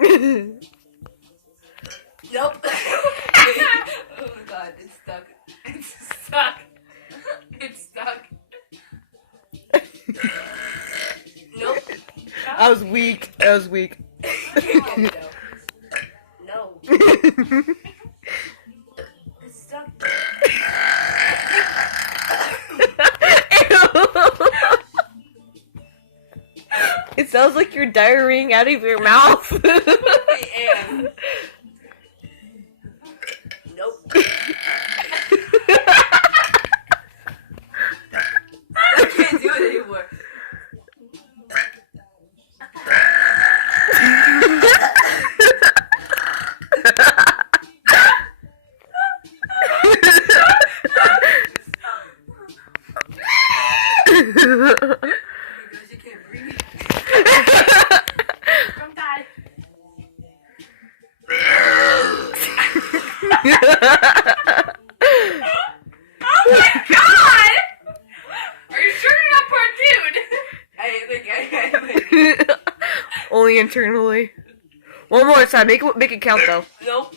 Nope. Oh my god, it's stuck. It's stuck. It's stuck. Nope. I was weak. I was weak. No. It's stuck. It sounds like you're diarrheaing out of your mouth. I am. Nope. I can't do it anymore. Oh my god! Are you sure you're not part dude? I think. Only internally. One more time. Make it count though. Nope.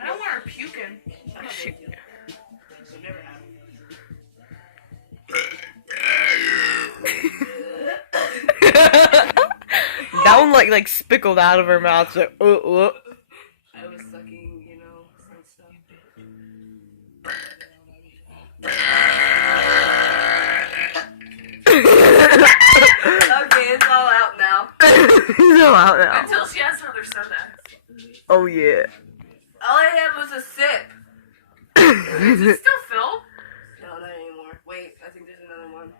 I don't want her puking. Oh, shoot. That one like spickled out of her mouth. So, I was sucking, some stuff. Okay, it's all out now. It's all out now. Until she has another soda. Oh yeah. All I had was a sip. Is it still filled? No, not anymore. Wait, I think there's another one.